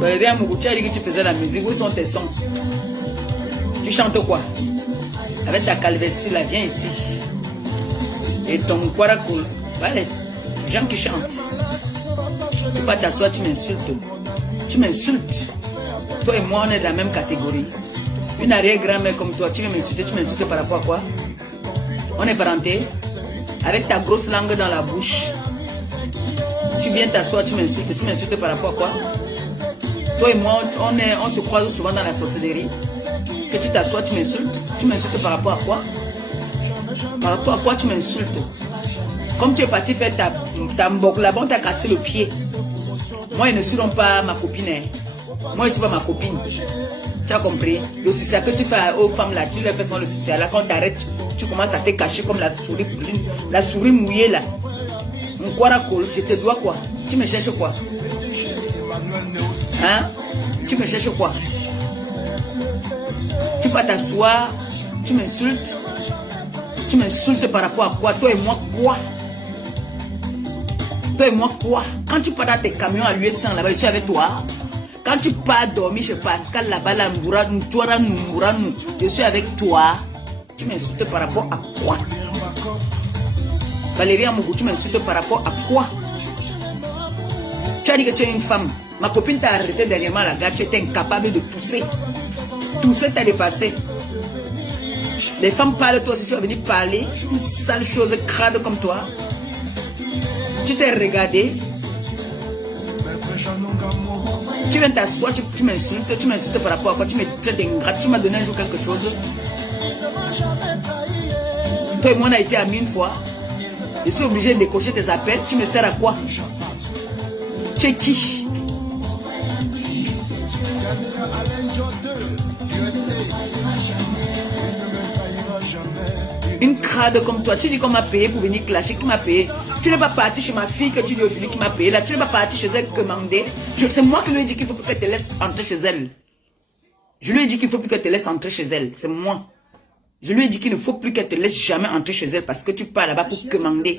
Valérie Amougou, tu as dit que tu faisais la musique. Où sont tes sons? Tu chantes quoi? Avec ta calvétie là, viens ici. Et ton Kwarakul. Voilà, gens qui chantent. Tu pas t'asseoir, tu m'insultes. Tu m'insultes. Toi et moi, on est de la même catégorie. Une arrière-grand-mère comme toi, tu veux m'insulter, tu m'insultes par rapport à quoi? On est parenté. Avec ta grosse langue dans la bouche. Tu viens t'asseoir, tu m'insultes par rapport à quoi? Toi et moi, on se croise souvent dans la sorcellerie. Que tu t'assois, tu m'insultes par rapport à quoi? Par rapport à quoi tu m'insultes? Comme tu es parti faire ta mbok là-bas, on t'a cassé le pied. Moi, ils ne seront pas ma copine. Hein. Moi, je ne suis pas ma copine. Tu as compris? Le sissia que tu fais aux femmes là, tu leur fais sans le sissia là, quand tu arrêtes, tu commences à te cacher comme la souris mouillée là. Mon Kwarakol, je te dois quoi? Tu me cherches quoi? Hein? Tu me cherches quoi? Tu vas t'asseoir, tu m'insultes. Tu m'insultes par rapport à quoi? Toi et moi quoi? Toi et moi quoi? Quand tu pars dans tes camions à l'US1 là-bas, je suis avec toi. Quand tu pars dormir chez Pascal là-bas, là, je suis avec toi. Tu m'insultes par rapport à quoi? Valérie Amougou, tu m'insultes par rapport à quoi? Tu as dit que tu es une femme. Ma copine t'a arrêté dernièrement là, gars, tu étais incapable de tousser. Tousser t'a dépassé. Les femmes parlent, toi aussi tu vas venir parler. Une sale chose crade comme toi. Tu t'es regardé. Tu viens t'asseoir, tu m'insultes par rapport à quoi? Tu me traites d'ingrate, tu m'as donné un jour quelque chose. Toi et moi on a été amis une fois. Je suis obligé de décocher tes appels. Tu me sers à quoi? Tu es qui? Une crade comme toi, tu dis qu'on m'a payé pour venir clasher, qui m'a payé? Tu n'es pas parti chez ma fille que tu dis aujourd'hui qui m'a payé là, tu n'es pas parti chez elle commander. C'est moi qui lui ai dit qu'il faut plus qu'elle te laisse entrer chez elle. Je lui ai dit qu'il ne faut plus qu'elle te laisse entrer chez elle, c'est moi. Je lui ai dit qu'il ne faut plus qu'elle te laisse jamais entrer chez elle parce que tu pars là-bas pour commander.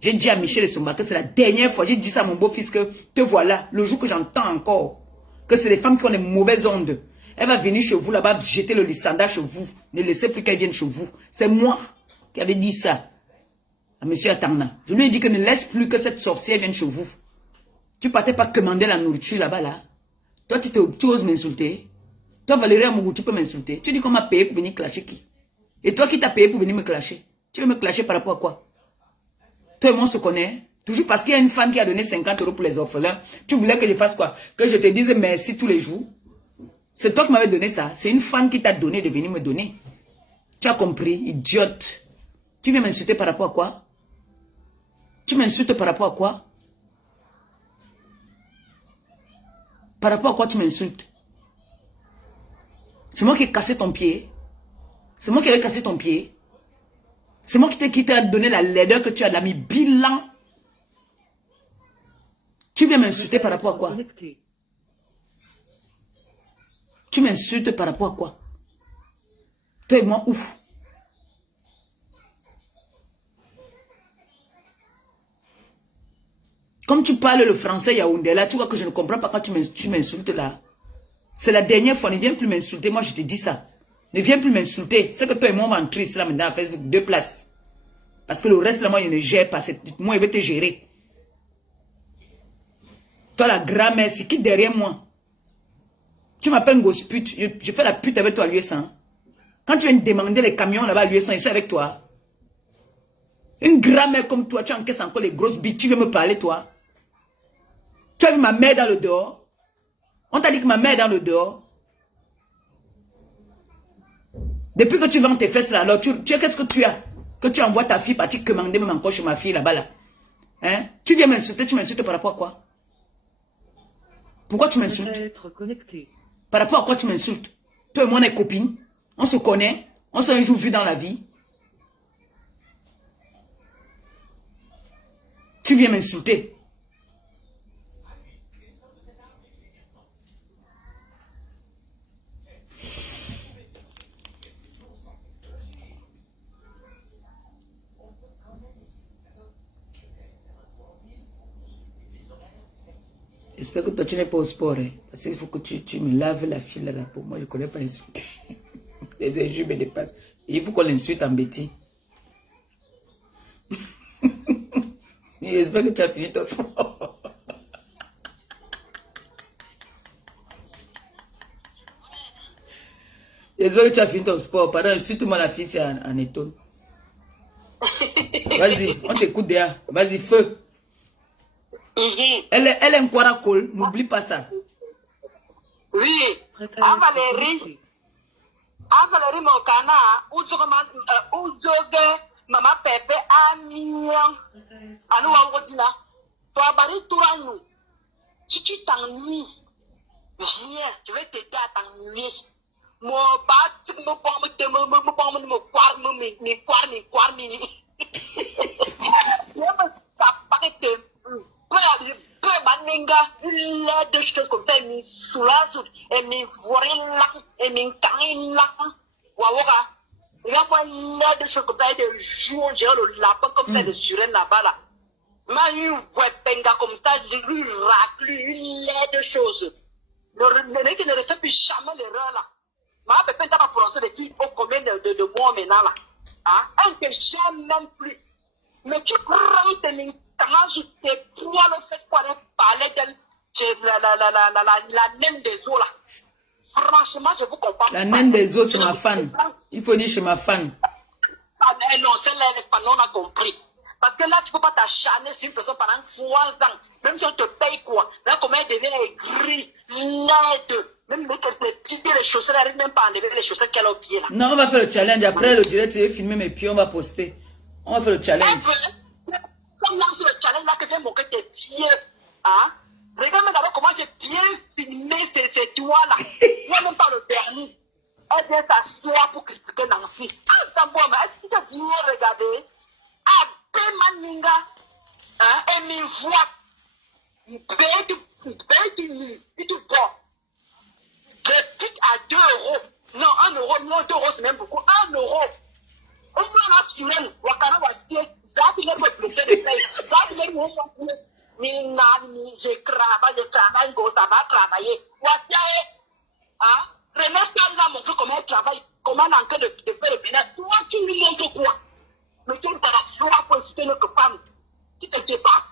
J'ai dit à Michel et Somba que c'est la dernière fois, j'ai dit ça à mon beau-fils que te voilà, le jour que j'entends encore que c'est les femmes qui ont les mauvaises ondes. Elle va venir chez vous là-bas, jeter le lissanda chez vous. Ne laissez plus qu'elle vienne chez vous. C'est moi qui avais dit ça à M. Atangna. Je lui ai dit que ne laisse plus que cette sorcière vienne chez vous. Tu partais pas commander la nourriture là-bas là. Toi, tu oses m'insulter. Toi, Valérie Amougou, tu peux m'insulter. Tu dis qu'on m'a payé pour venir clasher qui? Et toi qui t'as payé pour venir me clasher? Tu veux me clasher par rapport à quoi? Toi et moi on se connaît. Toujours parce qu'il y a une femme qui a donné 50 € pour les orphelins. Tu voulais que je fasse quoi? Que je te dise merci tous les jours? C'est toi qui m'avais donné ça. C'est une femme qui t'a donné de venir me donner. Tu as compris, idiote. Tu viens m'insulter par rapport à quoi? Tu m'insultes par rapport à quoi? Par rapport à quoi tu m'insultes? C'est moi qui ai cassé ton pied. C'est moi qui avais cassé ton pied. C'est moi qui t'ai donné la laideur que tu as mis bilan. Tu viens m'insulter par rapport à quoi? Tu m'insultes par rapport à quoi? Toi et moi, ouf. Comme tu parles le français Yaoundé là, tu vois que je ne comprends pas quand tu m'insultes là. C'est la dernière fois, ne viens plus m'insulter. Moi, je te dis ça. Ne viens plus m'insulter. C'est que toi et moi, on va entrer ici là maintenant à Facebook, 2 places. Parce que le reste là, moi, je ne gère pas. Moi, je vais te gérer. Toi, la grand-mère, c'est qui derrière moi? Tu m'appelles grosse pute. Je fais la pute avec toi à l'US1. Quand tu viens de demander les camions là-bas à l'US1, je suis avec toi. Une grand-mère comme toi, tu encaisses encore les grosses bites. Tu veux me parler, toi? Tu as vu ma mère dans le dehors? On t'a dit que ma mère est dans le dehors. Depuis que tu vends tes fesses là, alors qu'est-ce que tu as? Que tu envoies ta fille partir commander même encore chez ma fille là-bas là. Hein? Tu viens m'insulter, tu m'insultes par rapport à quoi? Pourquoi tu m'insultes? Par rapport à quoi tu m'insultes? Toi et moi on est copines, on se connaît, on s'est un jour vu dans la vie. Tu viens m'insulter. J'espère que toi, tu n'es pas au sport. Hein, parce qu'il faut que tu me laves la file là pour moi. Je ne connais pas insulter. Les injures me dépassent. Il faut qu'on l'insulte en bêtise. J'espère que tu as fini ton sport. J'espère que tu as fini ton sport. Pardon, insulte-moi la fille, c'est en étonne. Vas-y, on t'écoute déjà. Vas-y, feu. Elle est un Kwarakol, n'oublie pas ça. Oui. Valérie Mokana, Ouzoge, Maman Pepe, Amiens. Anou Aourodina. Toi, Barry Touranou. Si tu t'ennuies, viens, je vais t'aider à t'ennuyer. Moi, pas, tu me deux choses comme ça, et mi soulage, et mi vorin et mi carine là. Waouka. Il y a pas deux choses comme ça, et des jours, j'ai le lapin comme ça, de surène là-bas là. Ma eu penga comme ça, j'ai lui raclé une de choses. Le mec qui ne refait plus jamais l'erreur là. Ma pépin t'a pas prononcé des filles au combien de mois maintenant là. Hein? Un que j'aime même plus. Mais tu prends tes mintages, tes poils au fait pour aller parler d'elle. La naine des eaux là. Franchement, je vous comprends. La naine des eaux, c'est ma fan. Il faut dire chez ma fan. Ah, non, celle-là, elle est fan, on a compris. Parce que là, tu ne peux pas t'acharner sur une personne pendant 3 ans. Même si on te paye quoi. Là, comment elle devient aigrie, laide. Même quand elle plier les chaussettes, elle n'arrive même pas à enlever les chaussettes qu'elle a au pied là. Non, on va faire le challenge. Après le direct, je vais filmer mes pieds, on va poster. On va faire le challenge. Comme là, sur le challenge, là, que j'ai moqué tes pieds. Hein? Regarde d'abord comment j'ai bien filmé ces doigts-là. Il n'y a même pas le vernis. Elle vient s'asseoir pour critiquer Nancy. Ah, mais est-ce que tu as bien regardé? Ah, Maninga. Hein? Et mes voix. Il paye du bon. Je pique à 2 euros. Non, 1 euro, non, 2 euros, c'est même beaucoup. 1 euro. Au moins, la sirène, Wakana va dire, Zabiler va bloquer les pays. Zabiler va dire, je travaille, ça va travailler. Watiae, hein? René Sam a montré comment elle travaille, comment elle est en train de faire le bénéfice. Toi, tu lui montres quoi? Mais tu ne t'as pas pour insulter notre femme. Tu te dépasses.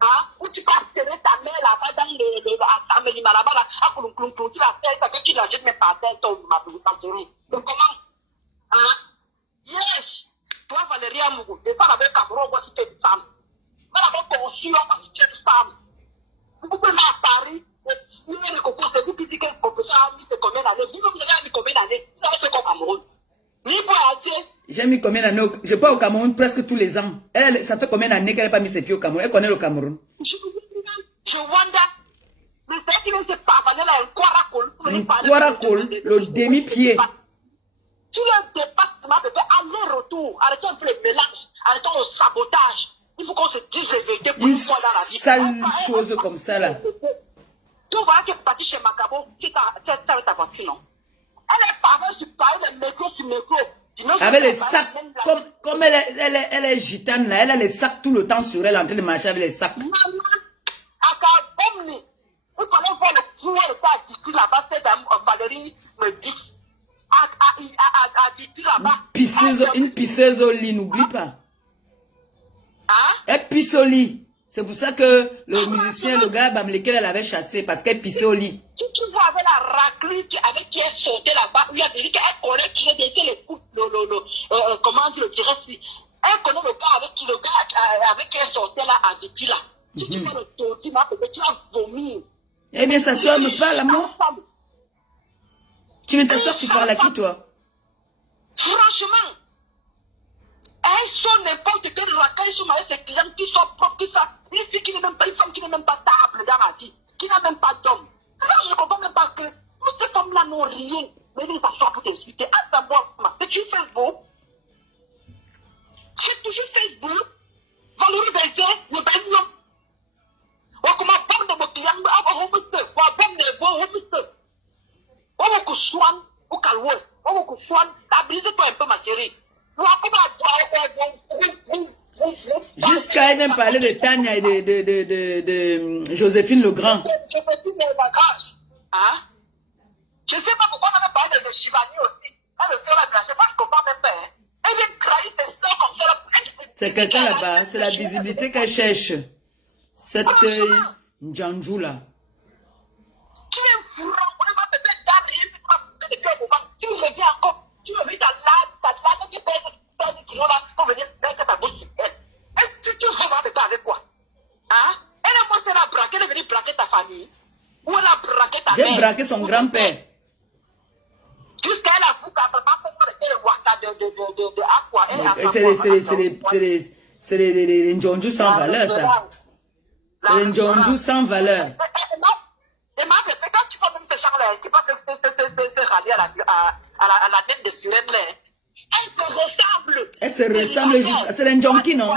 Hein? Ou tu vas serrer ta mère là-bas dans le là-bas là, à Kouloum, tu vas faire ça, que tu la jettes même par terre, ton ma chérie. Donc comment? Hein? Yes! Toi, Valérie Amougou, ne pas avec Cameroun, on voit si tu es une femme. Pas avec Conçu, on voit si tu es une femme. Vous pouvez aller à Paris, et signer le concours, c'est vous qui dites que le professeur a mis c'est combien d'années. Vous, vous avez mis combien d'années? Vous avez fait quoi au Cameroun? Ni pour aller. J'ai mis combien d'années je pas au Cameroun presque tous les ans. Elle, ça fait combien d'années qu'elle n'a pas mis ses pieds au Cameroun? Elle connaît le Cameroun. Je wonder. Mais c'est qu'il ne sait pas. Un Kwarakol, le demi-pied. Tu le dépasses, ma bébé, aller-retour. Arrêtons un peu le mélange. Arrêtons le sabotage. Il faut qu'on se dise la vérité pour une fois dans la vie. Sale chose comme ça là. Tu vois qu'elle est partie chez Macabo, tu as ta voiture, non? Elle est partie sur Paris, le métro sur métro. Avec les sacs, comme elle est gitane là, elle a les sacs tout le temps sur elle en train de marcher avec les sacs. Maman, à Kabomni, vous connaissez voir le pouvoir de ça à Diti là-bas, c'est Valérie me dit. À Diti là-bas. Une pisseuse au lit, n'oublie pas. Hein? Elle pisse au lit. C'est pour ça que le musicien, le gars, lequel elle avait chassé, parce qu'elle pissait au lit. Si tu vois avec la raclure avec qui elle sortait là-bas, il a dit qu'elle connaît qui les coups, comment dire, le direct. Elle connaît le gars avec qui elle sortait là à Diti là. Si tu vois le taudis, ma bébé, tu vas vomir. Eh bien, sa soeur me parle à moi. Tu viens ta soeur, tu parles à qui, toi? Franchement, elles sont n'importe quelle racaille, sont avec ses clients qui sont propres, qui sont une fille qui n'est même pas, une femme qui n'est même pas stable dans la vie, qui n'a même pas d'homme. Là, je ne comprends même pas que ces femmes-là n'ont rien. Mais ils s'assoient pour t'insulter. Attends, moi, c'est sur Facebook. C'est toujours Facebook. Valérie Belzé, le bel homme. On commence à de vos clients, on va remonter, on va remonter. On va vous soigner, on va vous soigner, stabilisez-toi un peu, ma chérie. Jusqu'à elle parler de Tania et de Joséphine Legrand. Joséphine Legrand. Hein? Je ne sais pas pourquoi on a parlé de Chivani aussi. Elle le fait la blanche. Moi, je ne comprends même pas. Hein. Elle vient de trahir ses soeurs comme ça. C'est quelqu'un là-bas. C'est la visibilité qu'elle cherche. Cette Ndjanjou là. Tu es fou. Peut-être depuis un moment. Tu reviens encore. Tu me mets ta lame qui pèse 10 kilos là pour venir mettre ta bouche sur elle. Tu vas me parler avec quoi? Hein? Elle est montée la braquer, elle est venue braquer ta famille. Ou elle a braqué ta mère. J'ai braqué son grand-père. Jusqu'à elle avoue qu'à papa, comment était le waka de Aqua. C'est les Ndjonjou sans valeur, ça. C'est les Ndjonjou sans valeur. Et ma bébé, quand tu vois même ces gens-là, qui passent se rallier à la tête de Sirène, elles se ressemblent. Elles se ressemblent jusqu'à... C'est les Ndjonki, non?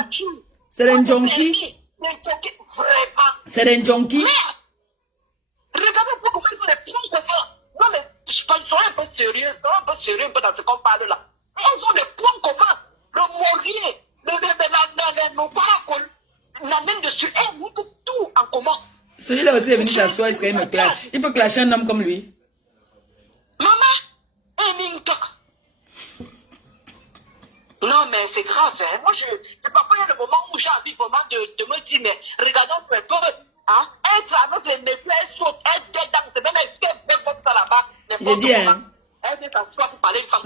C'est les Ndjonki. Vraiment. C'est les Ndjonki. Regardez un peu comment ils sont les points communs. Non, mais soyez un peu sérieux. Un peu sérieux un peu dans ce qu'on parle là. Ils ont des points communs. Le Maurier, la même dessus, nous tout en commun. Celui-là aussi est venu s'asseoir, est-ce qu'il me clash? Il peut clasher un homme comme lui. Maman, non, mais c'est grave, hein. Moi, parfois, il y a le moment où j'ai envie vraiment de me dire, mais regardons un peu, hein. Elle traverse les métiers, elle saute, elle jette dans ses mêmes elle comme ça là-bas. J'ai dit, hein. Elle vient s'asseoir pour parler une femme.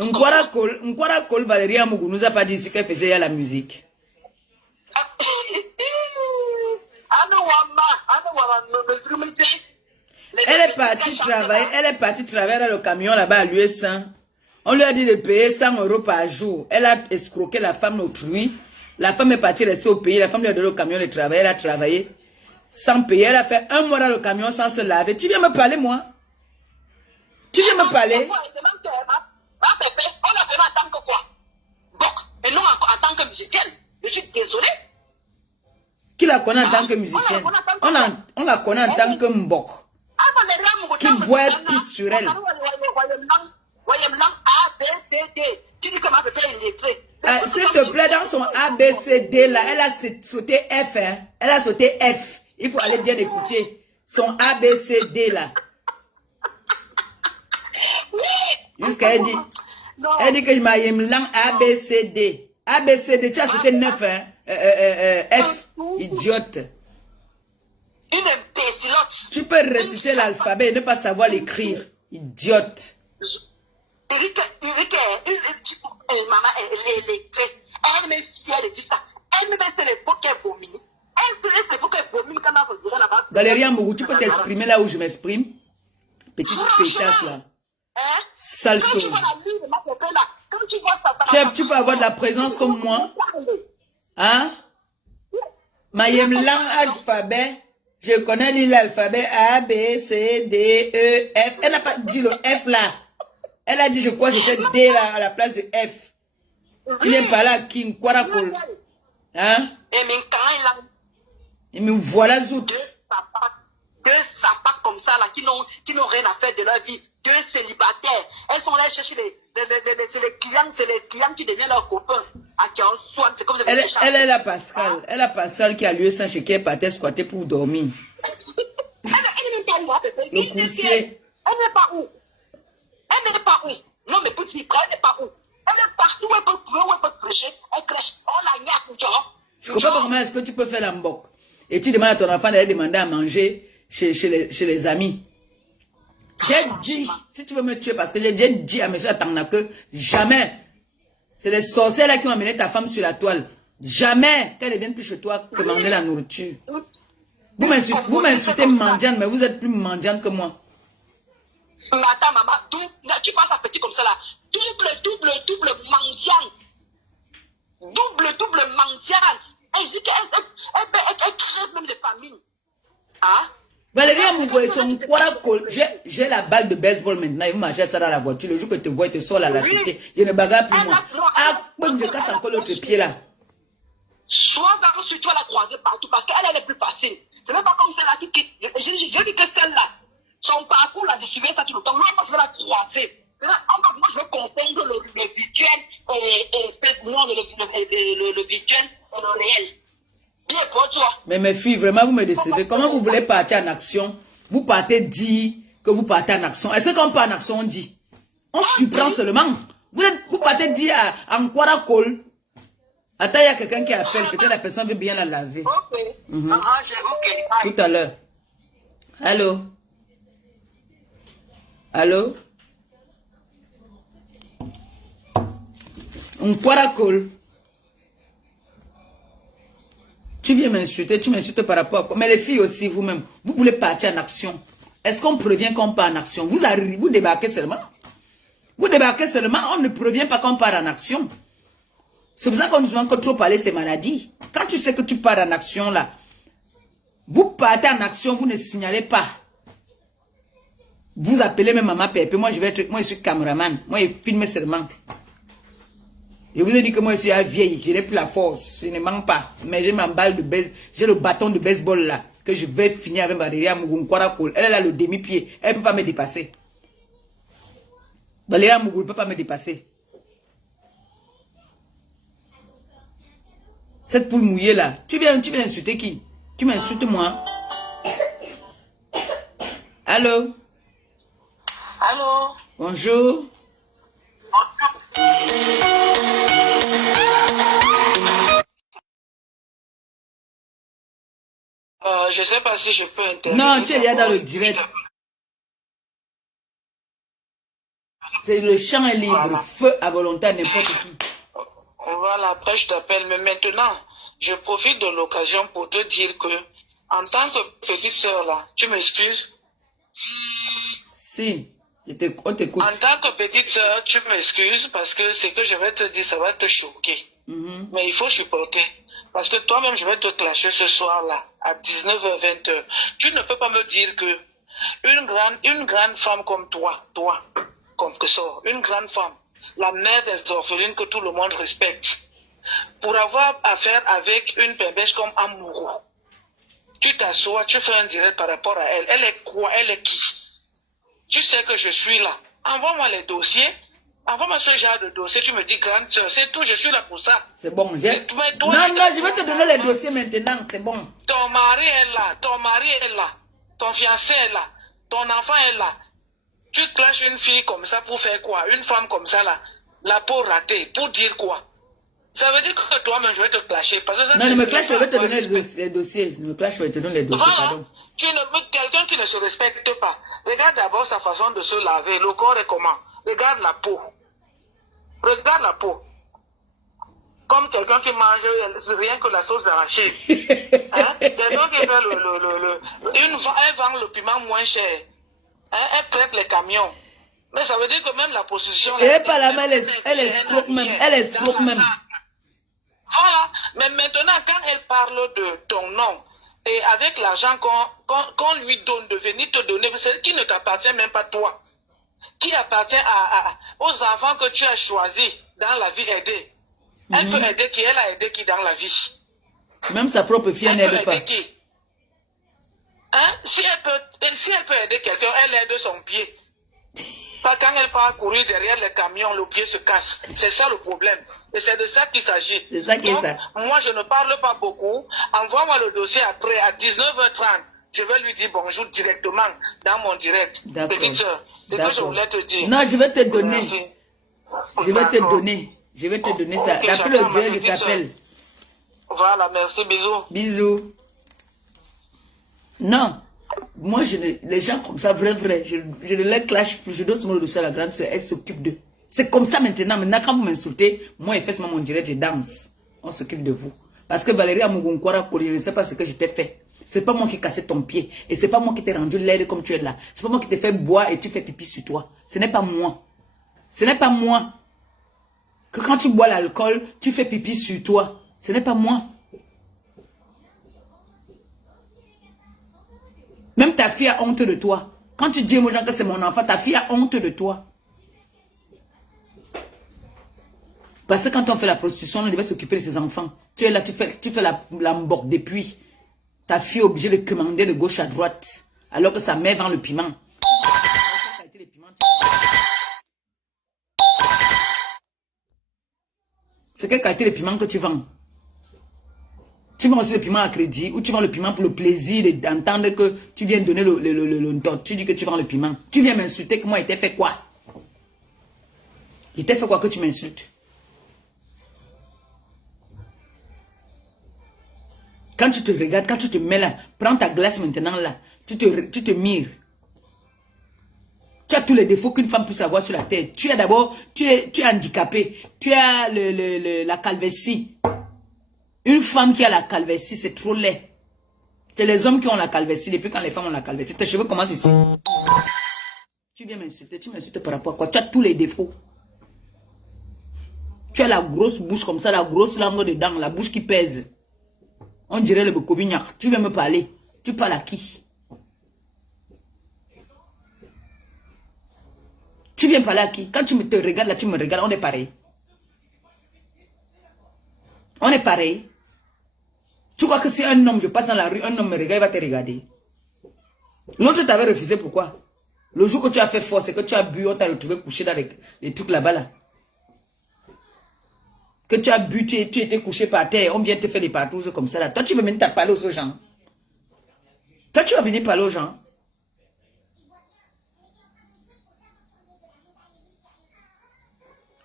Nkwara Cole, Valérie Amougou nous a pas dit ce qu'elle faisait à la musique. Elle est partie travailler dans le camion là-bas à l'US1. On lui a dit de payer 100 € par jour. Elle a escroqué la femme autrui. La femme est partie rester au pays. La femme lui a donné le camion de travail. Elle a travaillé sans payer. Elle a fait 1 mois dans le camion sans se laver. Tu viens me parler, moi? Tu viens me parler? On l'a fait en tant que quoi? Bon, et non en tant que musicienne. Je suis désolée. Qui la connaît en tant que musicienne? On la connaît en tant que mbok. Qui boit pisse sur elle. S'il te plaît, dans son ABCD là, elle a sauté F. Hein? Elle a sauté F. Il faut aller bien écouter. Son ABCD là. Jusqu'à elle dit que je m'aille lang ABCD. ABCD, tu as sauté 9, hein? F, idiote. Une imbécilote. Tu peux réciter l'alphabet et ne pas savoir l'écrire. Idiote. Maman, elle est très. Elle est fière de dire ça. Elle me met les pots qu'elle vomit. Elle se les pots qu'elle vomit quand elle se dirait là-bas. Valérie Amougou, tu peux t'exprimer là où je m'exprime? Petite pétasse là. Sale chose. Tu peux avoir de la présence comme moi. Hein? Mayem lang alphabet. Je connais l'alphabet A, B, C, D, E, F. Elle n'a pas dit le F là. Elle a dit, je crois que c'était D là, à la place de F. Tu n'es pas là, King Kwarakol. Hein? Et me voilà zout. Deux sapas comme ça là, qui n'ont rien à faire de leur vie. Deux célibataires. Elles sont là chercher c'est les clients qui deviennent leurs copains. Elle est la Pascal. Elle a Pascal qui a lieu sans chez qui elle partait squatter pour dormir. Elle n'est même pas où, le coursier. Elle n'est pas où? Elle n'est pas où? Non, mais pour dire, elle n'est pas où? Elle est partout où elle peut trouver, où elle peut prêcher. Elle crèche. Oh la niaque, genre. Je comprends pas comment est-ce que tu peux faire la mbok. Et tu demandes à ton enfant d'aller demander à manger chez les amis. J'ai dit, si tu veux me tuer, parce que j'ai dit à M. Atangna que jamais, c'est les sorciers là qui ont amené ta femme sur la toile. Jamais qu'elle ne vienne plus chez toi commander la nourriture. Vous m'insultez mendiante, mais vous êtes plus mendiante que moi. Mais attends, maman, tu passes à petit comme ça là. Double mendiance. Double mendiance. Elle crève même les familles. Hein? Valérie Amougou et son Kwarakol, j'ai la balle de baseball maintenant, il m'achète ça dans la voiture, le jour que tu te vois, il te sort la cité, je ne bagarre plus moi. Ah, comme je casse encore l'autre pied là. Sois sur toi la croiser partout, parce qu'elle est plus facile. C'est même pas comme celle-là qui quitte. Je dis que celle-là, son parcours là, je suivais ça tout le temps. Moi, je vais la croiser. Moi, je vais confondre le virtuel et le virtuel et le réel. Bien pour toi. Mais mes filles, vraiment, vous me décevez. Comment vous voulez partir en action? Vous partez dire que vous partez en action. Est-ce qu'on part en action, on dit? On surprend seulement. Vous partez dire à Nkwara Cole. Attends, il y a quelqu'un qui appelle. Peut-être la personne veut bien la laver. Ok. Tout à l'heure. Allô? Allô? Nkwara Cole. Tu viens m'insulter, tu m'insultes par rapport à quoi? Mais les filles aussi, vous-même, vous voulez partir en action. Est-ce qu'on prévient qu'on part en action? Vous arrivez, vous débarquez seulement. Vous débarquez seulement, on ne prévient pas qu'on part en action. C'est pour ça qu'on nous dit que trop parler, c'est maladie. Quand tu sais que tu pars en action, là, vous partez en action, vous ne signalez pas. Vous appelez même maman Pépé, moi je suis caméraman, moi je filme seulement. Je vous ai dit que moi je suis vieille, je n'ai plus la force, je ne manque pas. Mais j'ai ma balle de baseball, j'ai le bâton de baseball là, que je vais finir avec Valérie Nkwara Cole. Elle a le demi-pied, elle ne peut pas me dépasser. Valérie Nkwara ne peut pas me dépasser. Cette poule mouillée là, tu viens insulter qui? Tu m'insultes moi? Allô? Allô? Bonjour. Je ne sais pas si je peux intervenir. Non, tu es là dans le direct. C'est le champ est libre, voilà. Feu à volonté à n'importe qui. Voilà, après je t'appelle. Mais maintenant, je profite de l'occasion pour te dire que, en tant que petite soeur là, tu m'excuses? Si, on t'écoute. En tant que petite soeur, tu m'excuses parce que ce que je vais te dire, ça va te choquer. Mais il faut supporter. Parce que toi-même, je vais te clasher ce soir-là, à 19h, 20h. Tu ne peux pas me dire que une grande femme comme toi, comme que ça, une grande femme, la mère des orphelines que tout le monde respecte, pour avoir affaire avec une pembèche comme Amourou, tu t'assois, tu fais un direct par rapport à elle. Elle est quoi? Elle est qui? Tu sais que je suis là. Envoie-moi les dossiers. Envoie-moi ce genre de dossier. Tu me dis, grande soeur, c'est tout, je suis là pour ça. C'est bon, non, je vais te donner les dossiers maintenant, c'est bon. Ton mari est là, ton fiancé est là, ton enfant est là. Tu clashes une fille comme ça pour faire quoi? Une femme comme ça, là, la peau ratée, pour dire quoi? Ça veut dire que toi-même, je vais te clasher. Parce que ça, non, ne me clash, je vais te donner les dossiers. Ne me clash, je vais te donner les dossiers, voilà. pardon. Quelqu'un qui ne se respecte pas. Regarde d'abord sa façon de se laver. Le corps est comment? Regarde la peau. Regarde la peau. Comme quelqu'un qui mange rien que la sauce d'arachide. Hein? Quelqu'un qui fait elle vend le piment moins cher. Hein? Elle prête les camions. Mais ça veut dire que même la position... Et pas la main, elle escroque même. Elle escroque même. Voilà. Mais maintenant, quand elle parle de ton nom, et avec l'argent qu'on lui donne de venir te donner, c'est qui ne t'appartient même pas toi. Qui appartient aux enfants que tu as choisis dans la vie aider. Elle peut aider qui? Elle a aidé qui dans la vie? Même sa propre fille n'aide pas. Qui? Hein? Si elle peut aider quelqu'un, elle aide son pied. Pas quand elle part courir derrière les camions, le pied se casse. C'est ça le problème. Et c'est de ça qu'il s'agit. C'est ça qui est ça. Moi, je ne parle pas beaucoup. Envoie-moi le dossier après, à 19h30. Je vais lui dire bonjour directement dans mon direct. Petite soeur, c'est que je voulais te dire. Non, je vais te donner. Merci. Je vais te donner. Je vais te donner ça. Okay, après le direct, je t'appelle. Voilà, merci, bisous. Bisous. Non. Moi, les gens comme ça, vrai, je ne les clash plus. Je donne ce mot de ça à la grande soeur, elle s'occupe d'eux. C'est comme ça maintenant. Maintenant, quand vous m'insultez, moi, effectivement, mon direct, je danse. On s'occupe de vous. Parce que Valérie Nkwara Cole, je ne sais pas ce que je t'ai fait. C'est pas moi qui ai cassé ton pied. Et c'est pas moi qui t'ai rendu laide comme tu es là. C'est pas moi qui t'ai fait boire et tu fais pipi sur toi. Ce n'est pas moi. Ce n'est pas moi. Que quand tu bois l'alcool, tu fais pipi sur toi. Ce n'est pas moi. Même ta fille a honte de toi. Quand tu dis aux gens que c'est mon enfant, ta fille a honte de toi. Parce que quand on fait la prostitution, on devait s'occuper de ses enfants. Tu es là, tu fais la mbok depuis. Ta fille est obligée de commander de gauche à droite. Alors que sa mère vend le piment. C'est quelle qualité de piment que tu vends? Tu vends aussi le piment à crédit ou tu vends le piment pour le plaisir d'entendre que tu viens donner le tu dis que tu vends le piment. Tu viens m'insulter que moi, il t'a fait quoi? Il t'a fait quoi que tu m'insultes? Quand tu te regardes, quand tu te mets là, prends ta glace maintenant là, tu te mires. Tu as tous les défauts qu'une femme puisse avoir sur la tête. Tu es d'abord, tu es handicapé. Tu as la calvitie. Une femme qui a la calvitie, c'est trop laid. C'est les hommes qui ont la calvitie. Depuis quand les femmes ont la calvitie, tes cheveux commencent ici. Tu viens m'insulter. Tu m'insultes par rapport à quoi? Tu as tous les défauts. Tu as la grosse bouche comme ça, la grosse langue dedans, la bouche qui pèse. On dirait le Bokobignac. Tu viens me parler. Tu parles à qui? Tu viens parler à qui? Quand tu te regardes là, tu me regardes, on est pareil. On est pareil. Tu crois que si un homme, je passe dans la rue, un homme me regarde, il va te regarder. L'autre t'avait refusé, pourquoi? Le jour que tu as fait fort, c'est que tu as bu, on t'a retrouvé couché dans les trucs là-bas là. Que tu as bu, tu étais couché par terre, on vient te faire des partouzes comme ça là. Toi, tu veux venir parler aux gens. Toi, tu vas venir parler aux gens.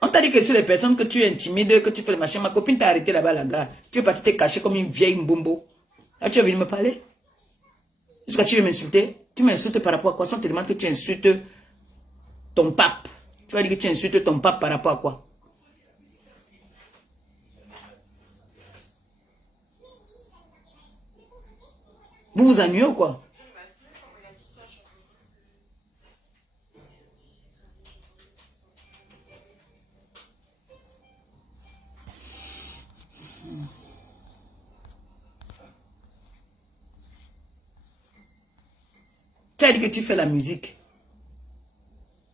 On t'a dit que sur les personnes que tu intimides, que tu fais le machin, ma copine t'a arrêté là-bas, la gare. Tu es parti te cacher comme une vieille mbombo. Là, tu vas venir me parler. Jusqu'à tu veux m'insulter. Tu m'insultes par rapport à quoi? Si on te demande que tu insultes ton pape. Tu vas dire que tu insultes ton pape par rapport à quoi? Vous vous ennuyez ou quoi? Tu as dit que tu fais la musique.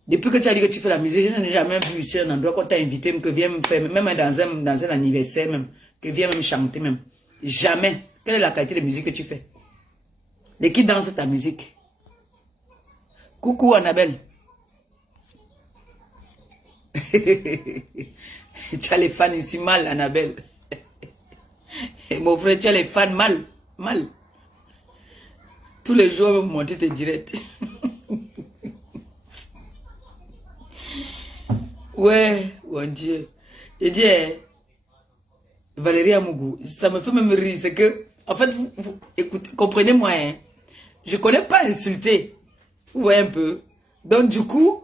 Depuis que tu as dit que tu fais la musique, je n'ai jamais vu ici un endroit qu'on t'a invité, que viens me faire, même dans un anniversaire même, que viens même chanter même. Jamais. Quelle est la qualité de musique que tu fais? De qui danse ta musique? Coucou Annabelle. Tu as les fans ici mal, Annabelle. Mon frère, tu as les fans mal. Mal. Tous les jours, on va monter tes directs. Ouais, mon Dieu. Je dis, Valérie Amougou, ça me fait même rire. C'est que, en fait, vous écoutez, comprenez-moi, hein. Je ne connais pas insulter. Ouais, un peu. Donc, du coup,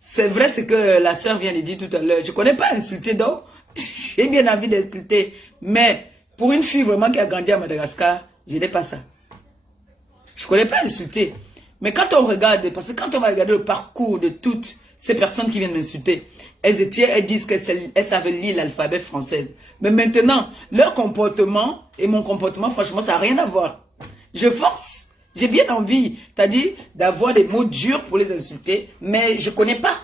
c'est vrai ce que la sœur vient de dire tout à l'heure. Je ne connais pas insulter, donc, j'ai bien envie d'insulter. Mais, pour une fille vraiment qui a grandi à Madagascar, je n'ai pas ça. Je ne connais pas insulter. Mais quand on regarde, parce que quand on va regarder le parcours de toutes ces personnes qui viennent m'insulter, elles disent qu'elles savent lire l'alphabet français. Mais maintenant, leur comportement et mon comportement, franchement, ça n'a rien à voir. Je force. J'ai bien envie, c'est-à-dire d'avoir des mots durs pour les insulter, mais je ne connais pas.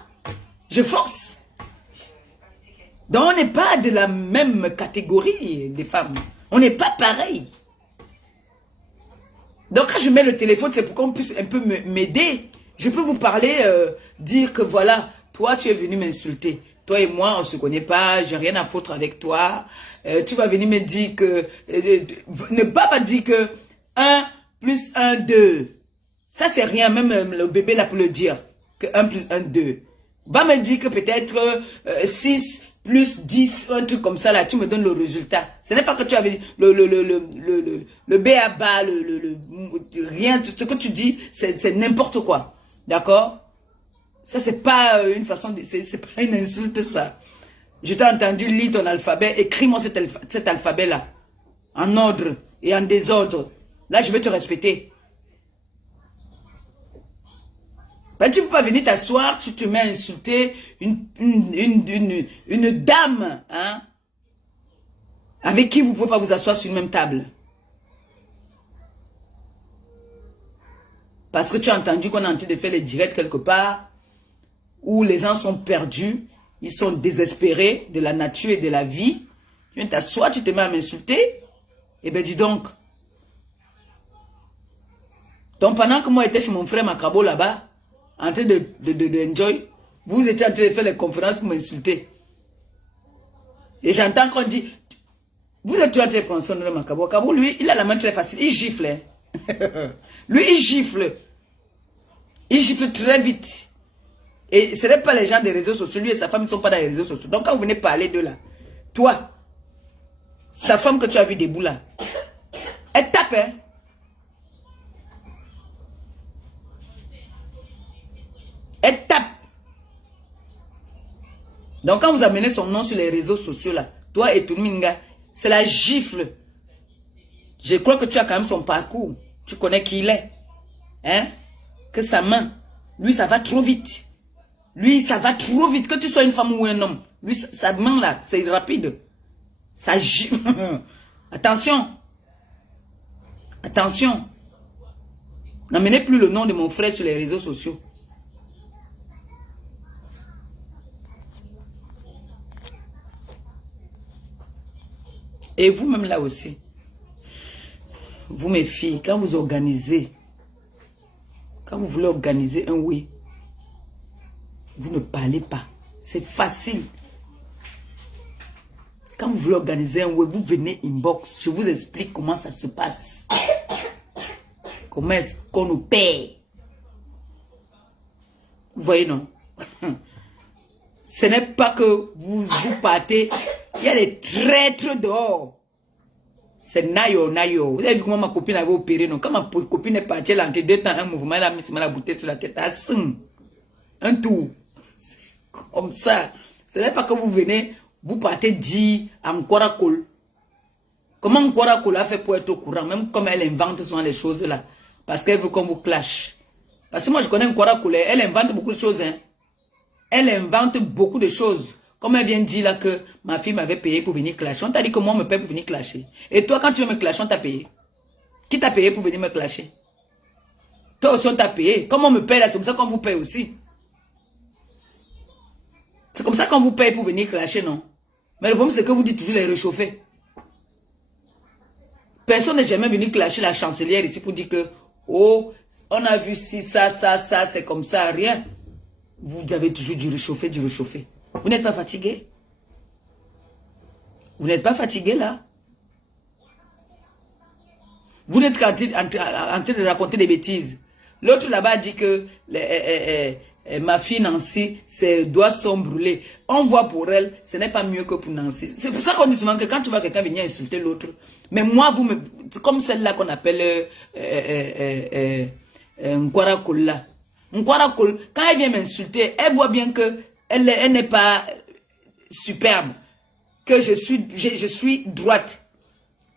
Je force. Donc, on n'est pas de la même catégorie des femmes. On n'est pas pareil. Donc, quand je mets le téléphone, c'est pour qu'on puisse un peu m'aider. Je peux vous parler, dire que voilà, toi, tu es venu m'insulter. Toi et moi, on ne se connaît pas, j'ai rien à foutre avec toi. Tu vas venir me dire que... ne pas dire que 1 plus 1, 2. Ça, c'est rien, même le bébé là pour le dire. Que 1 plus 1, 2. Va me dire que peut-être 6 plus 10, un truc comme ça, là, tu me donnes le résultat. Ce n'est pas que tu avais dit le B.A.B.A, rien, ce que tu dis, c'est n'importe quoi. D'accord? Ça, c'est pas une façon, c'est pas une insulte, ça. Je t'ai entendu lire ton alphabet, écris-moi cet alphabet-là. En ordre et en désordre. Là, je vais te respecter. Ben, tu ne peux pas venir t'asseoir, tu te mets à insulter une dame, hein, avec qui vous ne pouvez pas vous asseoir sur une même table. Parce que tu as entendu qu'on est en train de faire les directs quelque part, où les gens sont perdus, ils sont désespérés de la nature et de la vie. Tu viens t'asseoir, tu te mets à m'insulter. Eh bien, dis donc. Donc, pendant que moi j'étais chez mon frère Macabo là-bas, en train de enjoy, vous étiez en train de faire les conférences pour m'insulter. Et j'entends qu'on dit, Vous êtes toujours très conscient de Macabo. Cabo, lui, il a la main très facile. Il gifle. Hein. Lui, il gifle. Il gifle très vite. Et ce n'est pas les gens des réseaux sociaux. Lui et sa femme ne sont pas dans les réseaux sociaux. Donc, quand vous venez parler d'eux là, toi, sa femme que tu as vu debout là, elle tape, hein. Elle tape. Donc, quand vous amenez son nom sur les réseaux sociaux là, toi et Touminga, c'est la gifle. Je crois que tu as quand même son parcours. Tu connais qui il est. Hein? Que sa main, lui, ça va trop vite. Lui, ça va trop vite. Que tu sois une femme ou un homme. Lui, sa main là, c'est rapide. Ça gifle. Attention. Attention. N'amenez plus le nom de mon frère sur les réseaux sociaux. Et vous-même là aussi. Vous mes filles, quand vous organisez, quand vous voulez organiser un oui, vous ne parlez pas. C'est facile. Quand vous voulez organiser un oui, vous venez inbox. Je vous explique comment ça se passe. Comment est-ce qu'on nous paie. Vous voyez, non? Ce n'est pas que vous partez. Il y a les traîtres dehors. C'est nayo, nayo. Vous avez vu comment ma copine avait opéré, non? Quand ma copine est partie, elle a entré 2 temps, un mouvement, elle a mis la bouteille sur la tête. Un tour. Comme ça. Ce n'est pas que vous venez, vous partez dire à Nkorakol. Comment Nkorakol a fait pour être au courant? Même comme elle invente souvent les choses là. Parce qu'elle veut qu'on vous clash. Parce que moi je connais Nkorakol, elle invente beaucoup de choses. Hein. Elle invente beaucoup de choses. Comme elle vient de dire là que ma fille m'avait payé pour venir clasher. On t'a dit que moi on me paye pour venir clasher. Et toi quand tu veux me clasher, on t'a payé. Qui t'a payé pour venir me clasher? Toi aussi on t'a payé. Comme on me paye là, c'est comme ça qu'on vous paye aussi. C'est comme ça qu'on vous paye pour venir clasher, non? Mais le problème c'est que vous dites toujours les réchauffer. Personne n'est jamais venu clasher la chancelière ici pour dire que oh, on a vu si ça, c'est comme ça, rien. Vous avez toujours du réchauffer, du réchauffer. Vous n'êtes pas fatigué? Vous n'êtes pas fatigué là? Vous n'êtes qu'en train de raconter des bêtises. L'autre là-bas dit que ma fille Nancy, ses doigts sont brûlés. On voit pour elle, ce n'est pas mieux que pour Nancy. C'est pour ça qu'on dit souvent que quand tu vois quelqu'un venir insulter l'autre, mais moi, comme celle-là qu'on appelle Nkwarakola. Nkwarakola, quand elle vient m'insulter, elle voit bien que elle n'est pas superbe, que je suis droite.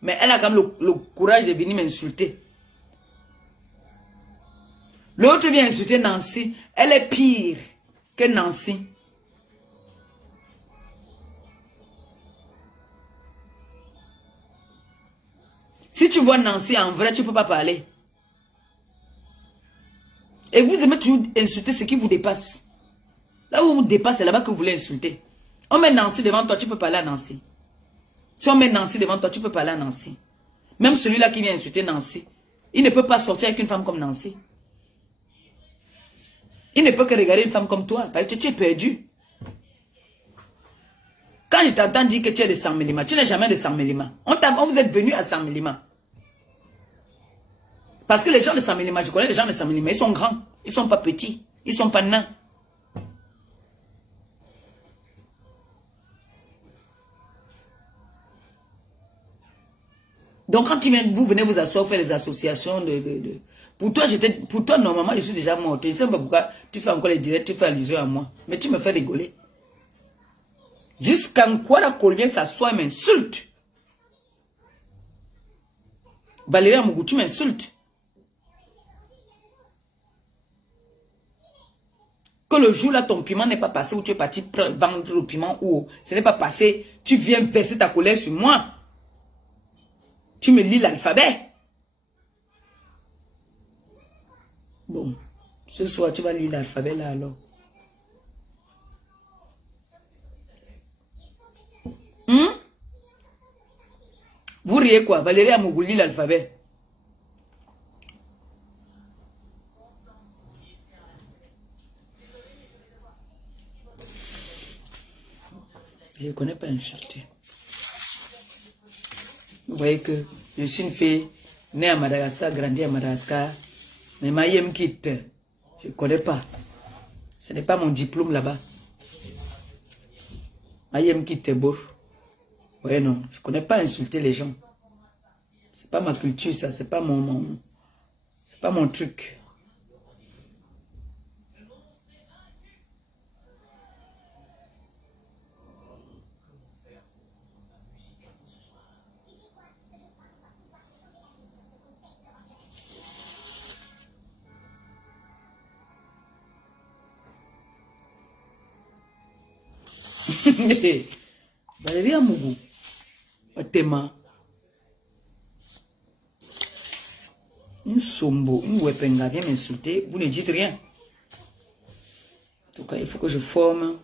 Mais elle a quand même le courage de venir m'insulter. L'autre vient insulter Nancy. Elle est pire que Nancy. Si tu vois Nancy en vrai, tu ne peux pas parler. Et vous aimez toujours insulter ce qui vous dépasse. Là où vous dépasse, c'est là-bas que vous voulez insulter. On met Nancy devant toi, tu peux parler à Nancy. Si on met Nancy devant toi, tu peux parler à Nancy. Même celui-là qui vient insulter Nancy, il ne peut pas sortir avec une femme comme Nancy. Il ne peut que regarder une femme comme toi, parce que tu es perdu. Quand je t'entends dire que tu es de Saint-Mélima, tu n'es jamais de Saint-Mélima. On vous êtes venu à Saint-Mélima. Parce que les gens de Saint-Mélima, je connais les gens de Saint-Mélima, ils sont grands, ils ne sont pas petits, ils ne sont pas nains. Donc quand vous venez vous asseoir, faire les associations Pour toi, normalement, je suis déjà mort. Je ne sais pas pourquoi tu fais encore les directs, tu fais allusion à moi. Mais tu me fais rigoler. Jusqu'à quoi la collier s'assoit et m'insulte. Valérie Amougou, tu m'insultes. Que le jour là, ton piment n'est pas passé, où tu es parti vendre le piment, ou ce n'est pas passé, tu viens verser ta colère sur moi. Tu me lis l'alphabet. Bon, ce soir, tu vas lire l'alphabet là alors. Vous riez quoi? Valérie Amougou lit l'alphabet. Je ne connais pas insulter. voyez que je suis une fille née à Madagascar, grandie à Madagascar, mais ma me quitte. Je ne connais pas. Ce n'est pas mon diplôme là-bas. Ma me quitte beau. Ouais, non, je ne connais pas insulter les gens. C'est pas ma culture, ça, c'est pas c'est pas mon truc. Valérie Amougou, Otema, une sombo, une wepenga vient m'insulter, vous ne dites rien. En tout cas, il faut que je forme.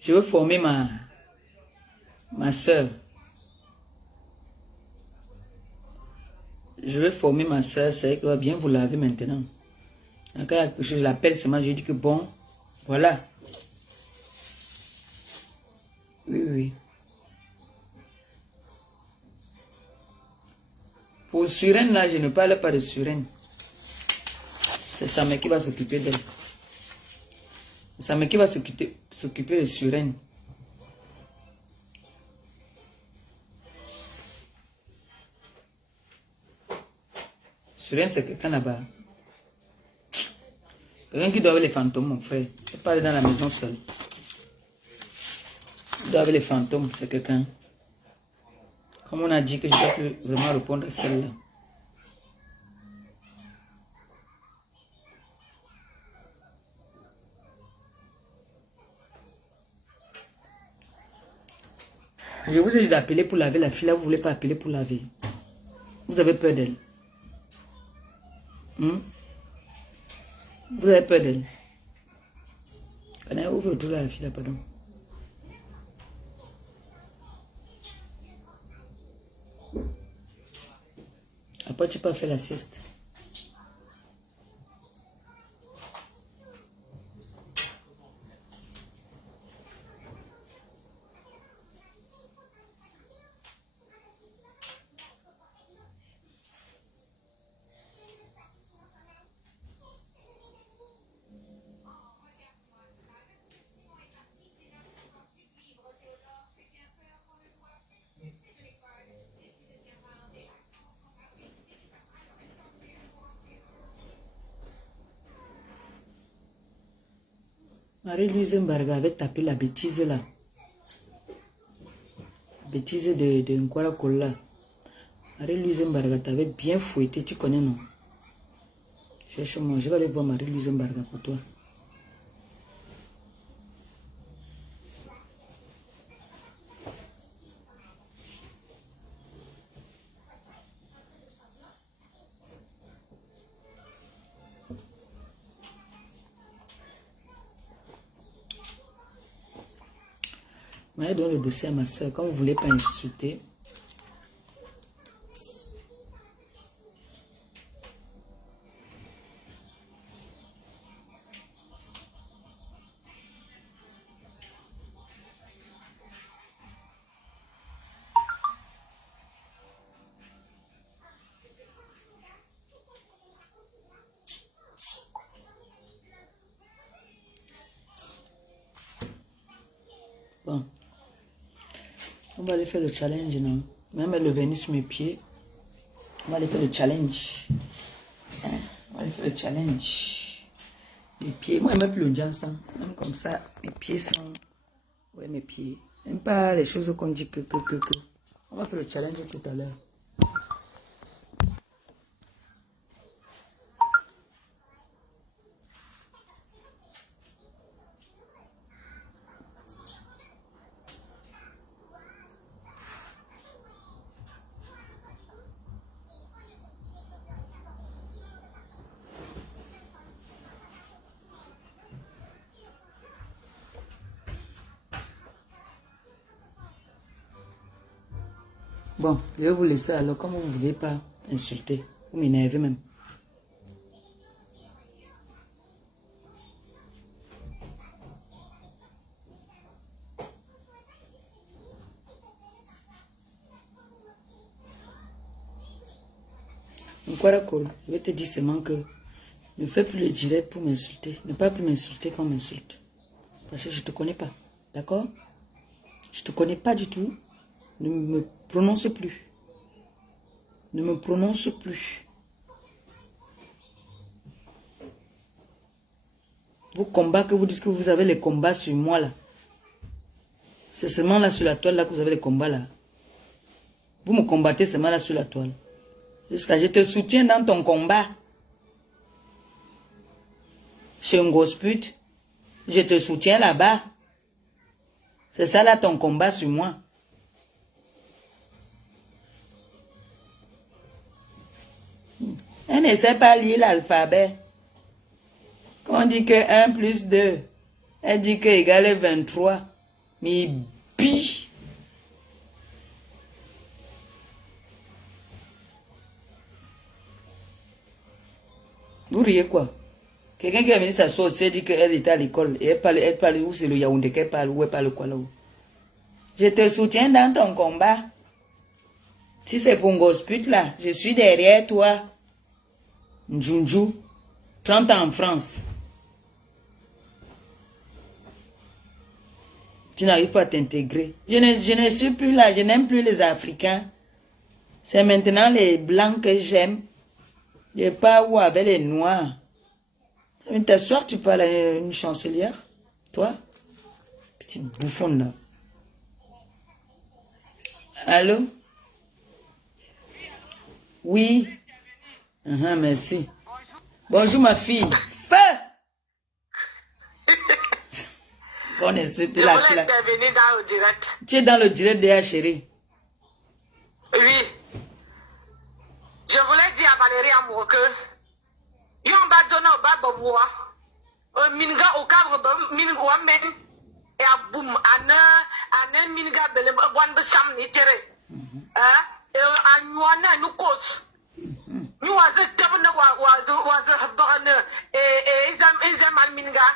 Je veux former ma soeur. Je vais former ma soeur, c'est qu'elle va bien vous laver maintenant. Quand je l'appelle seulement, je dis que bon, voilà. Oui, oui. Pour Surène, là, je ne parle pas de Surène. C'est sa mère qui va s'occuper d'elle. C'est sa mère qui va s'occuper de Surène. Surène, c'est quelqu'un là-bas. Quelqu'un qui doit avoir les fantômes, mon frère. Je parle dans la maison seule. Il doit avoir les fantômes, c'est quelqu'un. Comme on a dit que je ne dois plus vraiment répondre à celle-là. Je vous ai dit d'appeler pour laver la fille, là vous ne voulez pas appeler pour laver. Vous avez peur d'elle. Vous avez peur d'elle. Ouvre tout là, la fille là, pardon. Après tu peux faire la sieste. Marie-Louise Mbarga avait tapé la bêtise là. La bêtise de Nkwara Kola. Marie-Louise Mbarga t'avait bien fouetté, tu connais non? Cherche-moi, je vais aller voir Marie-Louise Mbarga pour toi. Mais donne le dossier à ma soeur. Quand vous ne voulez pas insulter, bon. On va aller faire le challenge, non? Même elle est venue sur mes pieds. On va aller faire le challenge. On va aller faire le challenge. Les pieds. Moi, je n'aime plus le Johnson. Même comme ça, mes pieds sont... Ouais, mes pieds. J'aime pas les choses qu'on dit que. On va faire le challenge tout à l'heure. Bon, je vais vous laisser alors, comme vous ne voulez pas insulter, vous m'énervez même. Nkwarakol, je vais te dire seulement que ne fais plus le direct pour m'insulter. Ne pas plus m'insulter quand on m'insulte. Parce que je ne te connais pas. D'accord? Je ne te connais pas du tout. Ne me prononce plus. Ne me prononce plus. Vos combats que vous dites que vous avez les combats sur moi là. C'est seulement là sur la toile là que vous avez les combats là. Vous me combattez seulement là sur la toile. Jusqu'à je te soutiens dans ton combat. Chez un gros pute. Je te soutiens là-bas. C'est ça là ton combat sur moi. Elle ne sait pas lire l'alphabet. Quand on dit que 1 plus 2, elle dit que égale 23. Mais bi. Vous riez quoi? Quelqu'un qui a venu s'asseoir aussi dit qu'elle était à l'école. Et elle parle où c'est le Yaoundé qu'elle parle, où elle parle quoi là-haut. Je te soutiens dans ton combat. Si c'est pour un gosse pute là, je suis derrière toi. Njunju, 30 ans en France. Tu n'arrives pas à t'intégrer. Je ne suis plus là, je n'aime plus les Africains. C'est maintenant les Blancs que j'aime. Je pas où avec les Noirs. T'asseoir, tu parles à une chancelière, toi? Petite bouffonne là. Allô? Oui. Merci. Bonjour ma fille. Feu! On est sur la voulais intervenir dans le direct. Tu es dans le direct de chérie. Oui. Je voulais dire à Valérie Amour que yon ba donner au bas boboa. Minga au cadre minga ou amen. Et à boum ane minga bele wan besam ni tere. Et à nywana nous cause. Nous was tabna was barne et izam al minga.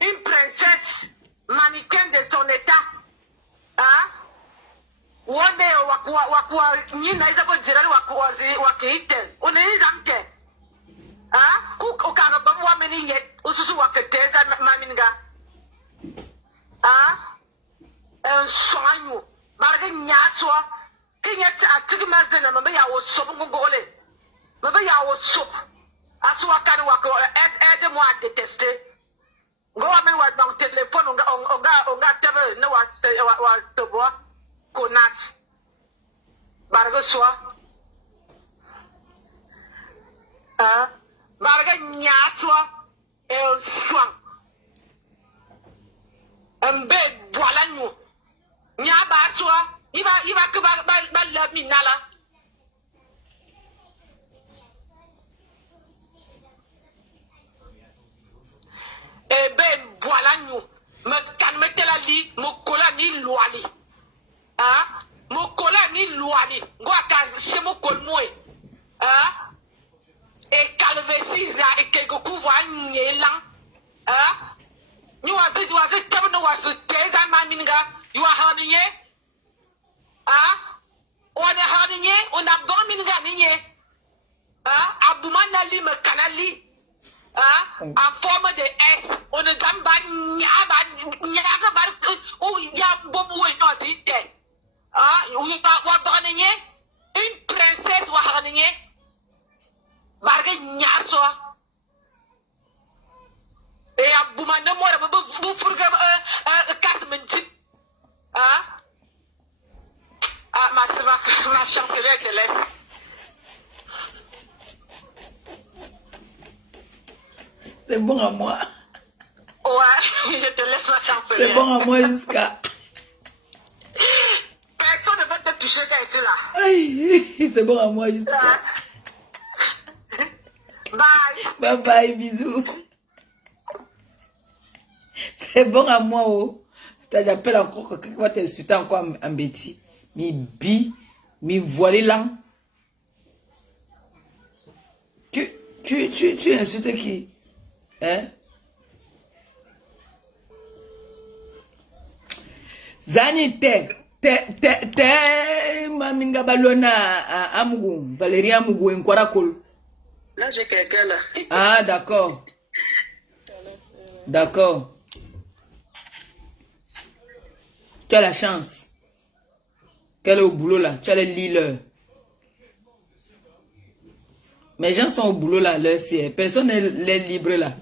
Une princesse mannequin de son état. Wone wakwa nyina izabo jirani wakiite. One izamte. Cook okaga bamwa meninge ususu waketeza maminga. Un soignou. Marga nyaswa. Kinyat atigi mazena mbe ya wosop ngongole. Mbe ya wosop. Aswa kan wako aide-moi à détester. Go amen wa bang téléphone onga tebe ne wa tobo konas. Marga swa. Marga nyaswa el swang. Mbe boala nyu. Nya ba swa. Iba ke ba la minala. Ebe boala nyu. Me kan metela li mo kola ni loali. Mo kola ni loali. Ngo aka se mo kolmoe. Et calvesi za e ke goku wa nyela. You are the governor was to teza maminga. You are harding ye. On a harding ye, on a bombing ganiye. Abumana lima canali. A former the S on a gamba nyaga bar oh ya bobu not it. You are burning ye. Une princesse wa harding ye. Barga nyaso. Et à Boumane, moi, vous fourguez Katmenjip. Ma chancelière te laisse. C'est bon à moi. Ouais, je te laisse ma chancelière. C'est bon à moi jusqu'à. Personne ne va te toucher quand tu es là. Aïe, c'est bon à moi jusqu'à. Bye. Bye bye, bisous. C'est bon à moi, oh. J'appelle encore quelqu'un qui va t'insulter encore en bêtis. Mi bi, mi voilé là. Tu insultes qui? Hein? Zani te maminga balona amugu, Valérie Amugu, Nkwarakol. Là, j'ai quelqu'un là. Ah, d'accord. D'accord. Tu as la chance qu'elle est au boulot là. Tu as les lire. Mes gens sont au boulot là, l'heure c'est. Personne n'est libre là.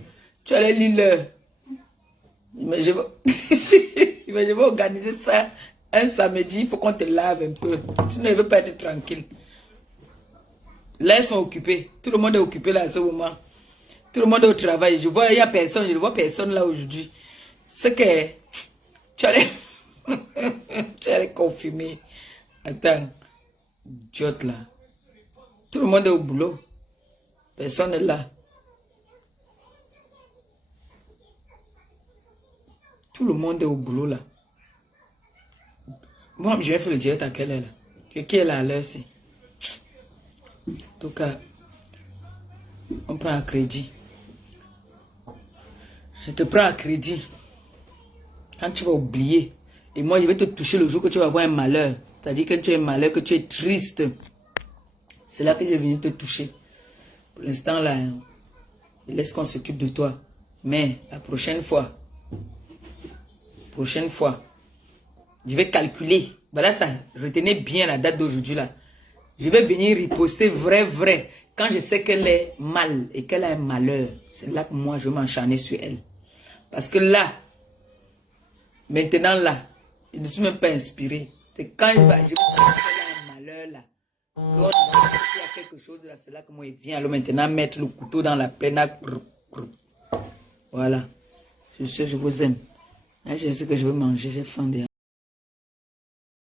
Tu as les lire. Mais je vais organiser ça un samedi. Il faut qu'on te lave un peu. Sinon, il ne veut pas être tranquille. Là, ils sont occupés. Tout le monde est occupé là à ce moment. Tout le monde est au travail. Je vois, il n'y a personne. Je ne vois personne là aujourd'hui. C'est que tu allais, tu allais confirmer. Attends. Idiote là. Tout le monde est au boulot. Personne n'est là. Tout le monde est au boulot là. Moi, je vais faire le direct à quelle heure là? Qui est là à l'heure ci? En tout cas, on prend un crédit. Je te prends un crédit. Quand tu vas oublier. Et moi, je vais te toucher le jour que tu vas avoir un malheur. C'est-à-dire que tu es malheur, que tu es triste. C'est là que je vais venir te toucher. Pour l'instant, là, je laisse qu'on s'occupe de toi. Mais la prochaine fois, je vais calculer. Voilà ça. Retenez bien la date d'aujourd'hui là. Je vais venir riposter vrai. Quand je sais qu'elle est mal et qu'elle a un malheur, c'est là que moi je vais m'encharner sur elle. Parce que là, maintenant là, je ne suis même pas inspiré. C'est quand je vais qu'elle a un malheur là, qu'on a quelque chose là, c'est là que moi je viens alors maintenant mettre le couteau dans la plaine. Voilà. Sur ce, je vous aime. Là, je sais que je vais manger, j'ai faim déjà.